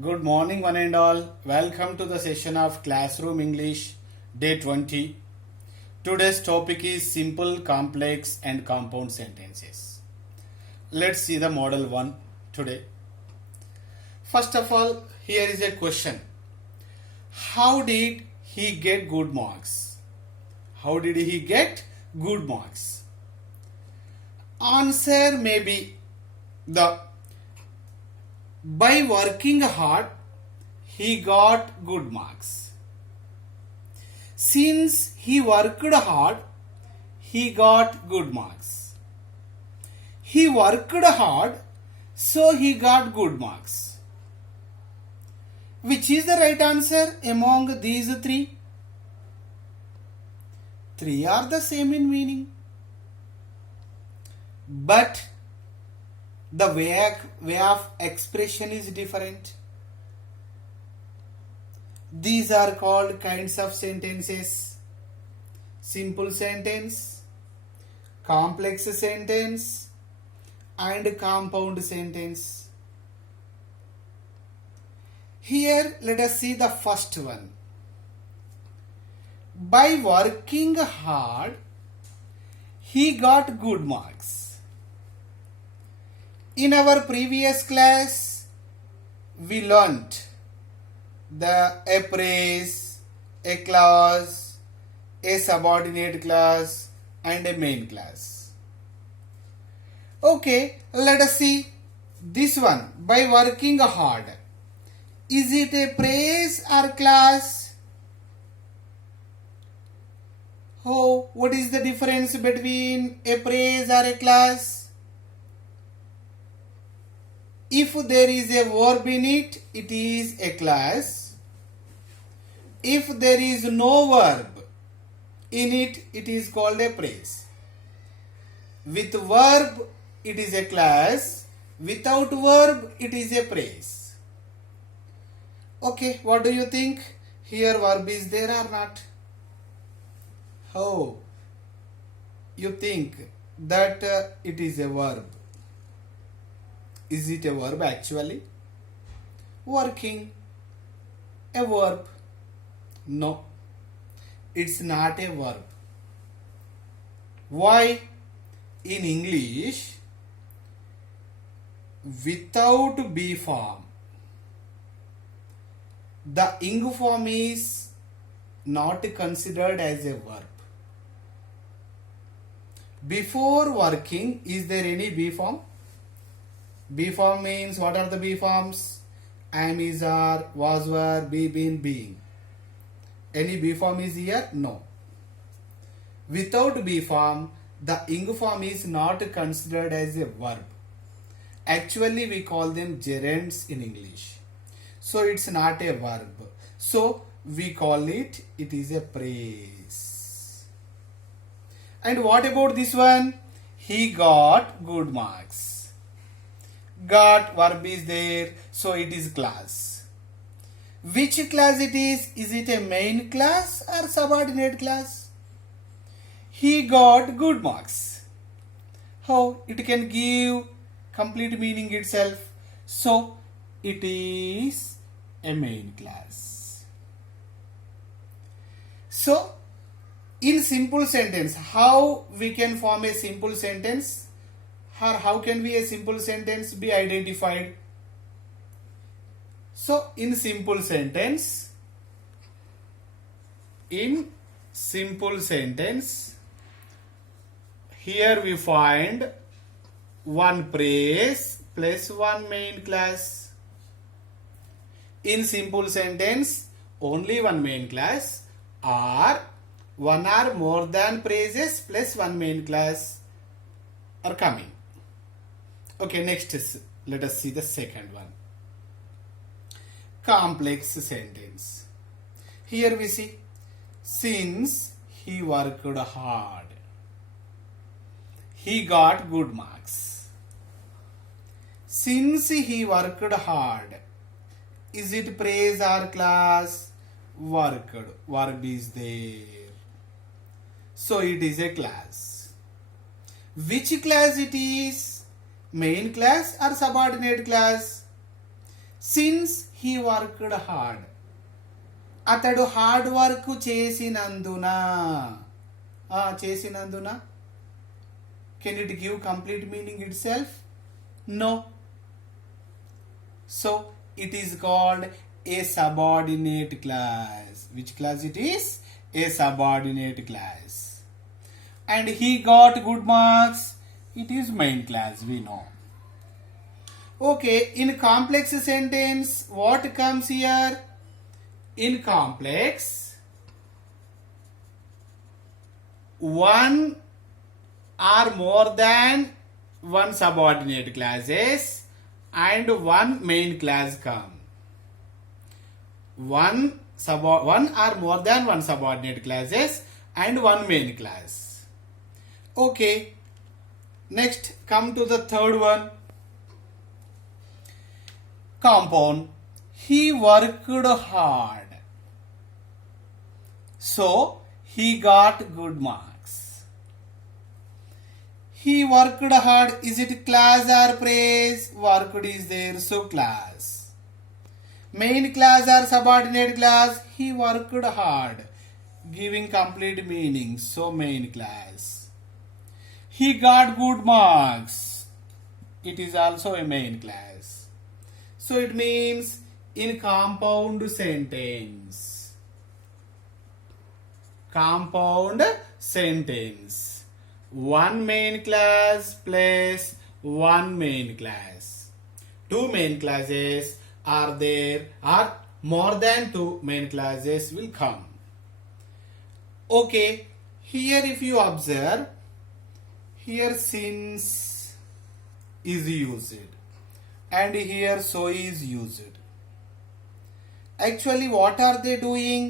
Good morning, one and all. Welcome to the session of Classroom English, day 20. Today's topic is simple, complex, and compound sentences. Let's see the model 1 today. First of all, here is a question. How did he get good marks? How did he get good marks? Answer may be the by working hard, he got good marks. Since he worked hard, he got good marks. He worked hard, so he got good marks. Which is the right answer among these three? Three are the same in meaning. But the way of expression is different. These are called kinds of sentences: simple sentence, complex sentence, and compound sentence. Here let us see the first one. By working hard, he got good marks. In our previous class, we learnt a phrase, a clause, a subordinate clause, and a main clause. Okay, let us see this one. By working hard, is it a phrase or clause? Oh, what is the difference between a phrase or a clause? If there is a verb in it, it is a clause. If there is no verb in it, it is called a phrase. With verb, it is a clause. Without verb, it is a phrase. Okay, what do you think? Here verb is there or not? How? You think that it is a verb. Is it a verb actually? Working. A verb. No. It's not a verb. Why? In English, without be form, the ing form is not considered as a verb. Before working, is there any be form? Be form means, what are the be forms? Am, is, are, was, were, be, been, being. Any be form is here? No. Without be form, the ing form is not considered as a verb. Actually, we call them gerunds in English. So it's not a verb. So we call it is a phrase. And what about this one? He got good marks. Got verb is there, so it is clause. Which clause it is? Is it a main clause or subordinate clause? He got good marks. How? It can give complete meaning itself. So it is a main clause. So in simple sentence, how we can form a simple sentence? Or how can a simple sentence be identified? So in simple sentence, here we find one phrase plus one main clause. In simple sentence, only one main clause or one or more than phrases plus one main clause are coming. Okay, next let us see the second one. Complex sentence. Here we see, since he worked hard, he got good marks. Since he worked hard, is it phrase or clause? Worked. Verb is there. So it is a clause. Which clause it is? Main clause or subordinate clause? Since he worked hard, అతడు hard work చేసినందున. చేసినందున, can it give complete meaning itself? No. So it is called a subordinate class. Which class it is? A subordinate class. And he got good marks. It is main class, we know. Okay, in complex sentence, what comes here? In complex, one or more than one subordinate classes and one main class come. One or more than one subordinate classes and one main class. Okay. Next, come to the third one. Compound. He worked hard, so he got good marks. He worked hard. Is it class or praise? Worked is there, so class. Main class or subordinate class? He worked hard, giving complete meaning, so main class. He got good marks. It is also a main class. So it means in compound sentence. Compound sentence. One main class plus one main class. Two main classes are there, or more than two main classes will come. Okay, here if you observe, here since is used and here so is used. Actually, what are they doing?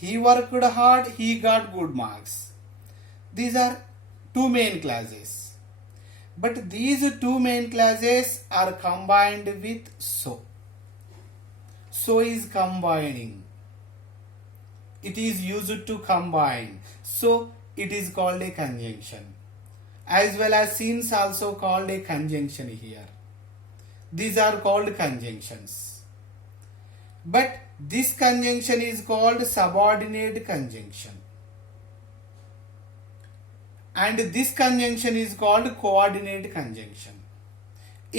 He worked hard, he got good marks. These are two main classes. But these two main classes are combined with so. So is combining. It is used to combine. So it is called a conjunction. As well as since also called a conjunction here. These are called conjunctions. But this conjunction is called subordinate conjunction. And this conjunction is called coordinate conjunction.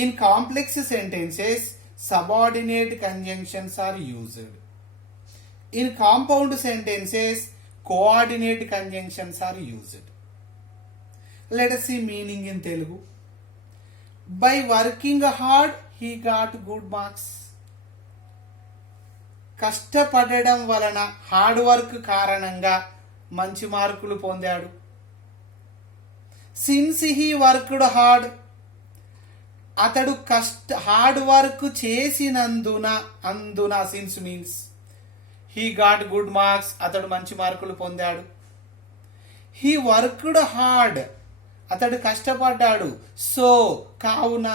In complex sentences, subordinate conjunctions are used. In compound sentences, coordinate conjunctions are used. Let us see meaning in Telugu. By working hard, he got good marks. కష్టపడడం వలన, hard work కారణంగా మంచి మార్కులు పొందాడు. Since he worked hard, అతడు hard work చేసినందున, అందున since means he got good marks, అతడు మంచి మార్కులు పొందాడు. హీ వర్క్డ్ హార్డ్, అతడు కష్టపడ్డాడు. సో కావున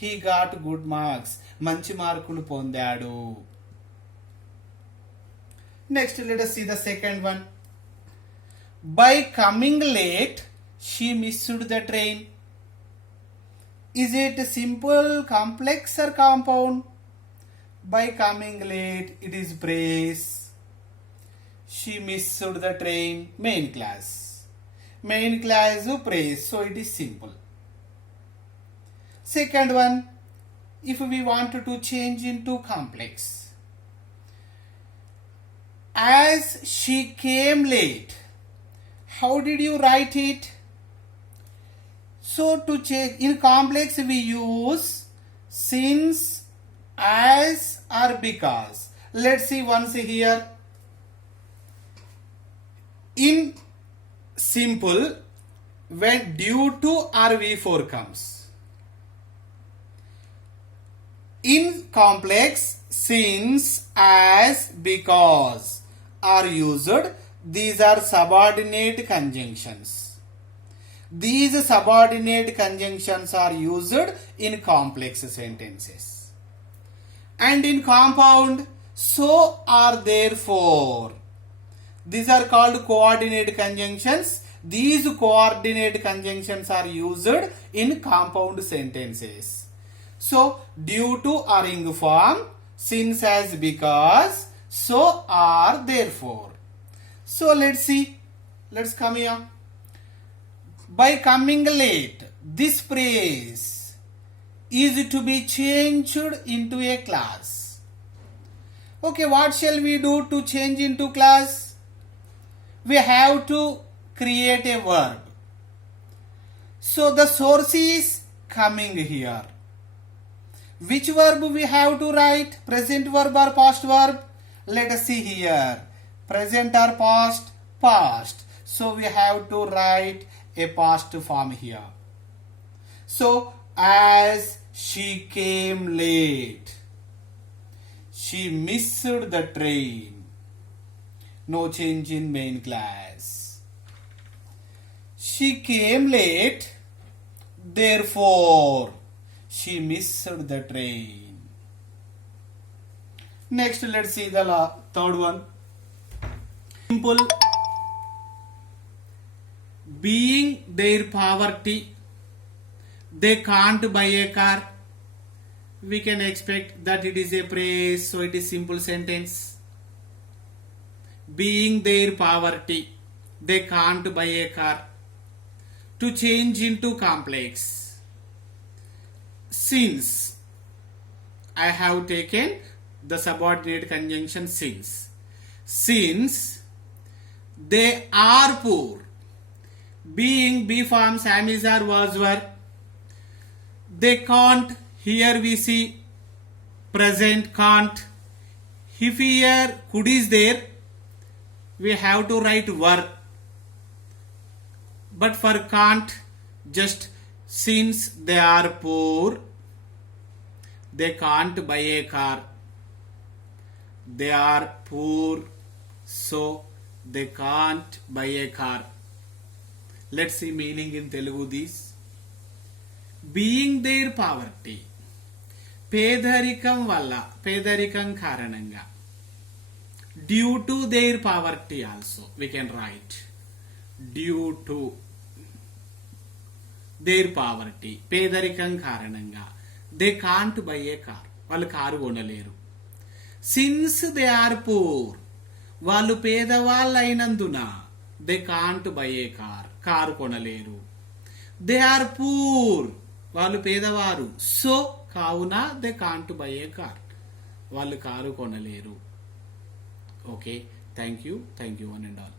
హీ గాట్ గుడ్ మార్క్స్, మంచి మార్కులు పొందాడు. Next let us see the second one. By coming late, she missed the train. Is it simple, complex or compound? By coming late, it is praise. She missed the train, main class. Main class praise, so it is simple. Second one, if we want to change into complex. As she came late, how did you write it? So to check, in complex we use since, as or because. Let's see once here. In simple, when due to or V4 comes. In complex, since, as, because are used. These are subordinate conjunctions. These subordinate conjunctions are used in complex sentences. And in compound, so are therefore. These are called coordinate conjunctions. These coordinate conjunctions are used in compound sentences. So due to are-ing form, since as because, so are therefore. So let's see. Let's come here. By coming late, this phrase is to be changed into a class. Okay, what shall we do to change into class? We have to create a verb. So the source is coming here. Which verb we have to write? Present verb or past verb? Let us see here. Present or past? Past. So we have to write a past form here. So as she came late, she missed the train. No change in main class. She came late, therefore she missed the train. Next, let's see the third one. Simple. Being their poverty, they can't buy a car. We can expect that it is a phrase, so it is simple sentence. Being their poverty, they can't buy a car. To change into complex, since I have taken the subordinate conjunction since they are poor. Being B forms am is or was were. They can't, here we see present can't. If here could is there, we have to write were. But for can't, just since they are poor, they can't buy a car. They are poor, so they can't buy a car. Let's see meaning in Telugu this. Being their poverty, పేదరికం వల్ల, పేదరికం కారణంగా. Due to their poverty also we can write. Due to their poverty, పేదరికం కారణంగా. They can't buy a car. వాళ్ళు car కొనలేరు. Since they are poor, వాళ్ళు పేదవాళ్ళు అయినందున they can't buy a car. Car కొనలేరు. They are poor, వాళ్ళు పేదవారు. So కావున they can't buy a car. వాళ్ళు car కొనలేరు. Okay, thank you one and all.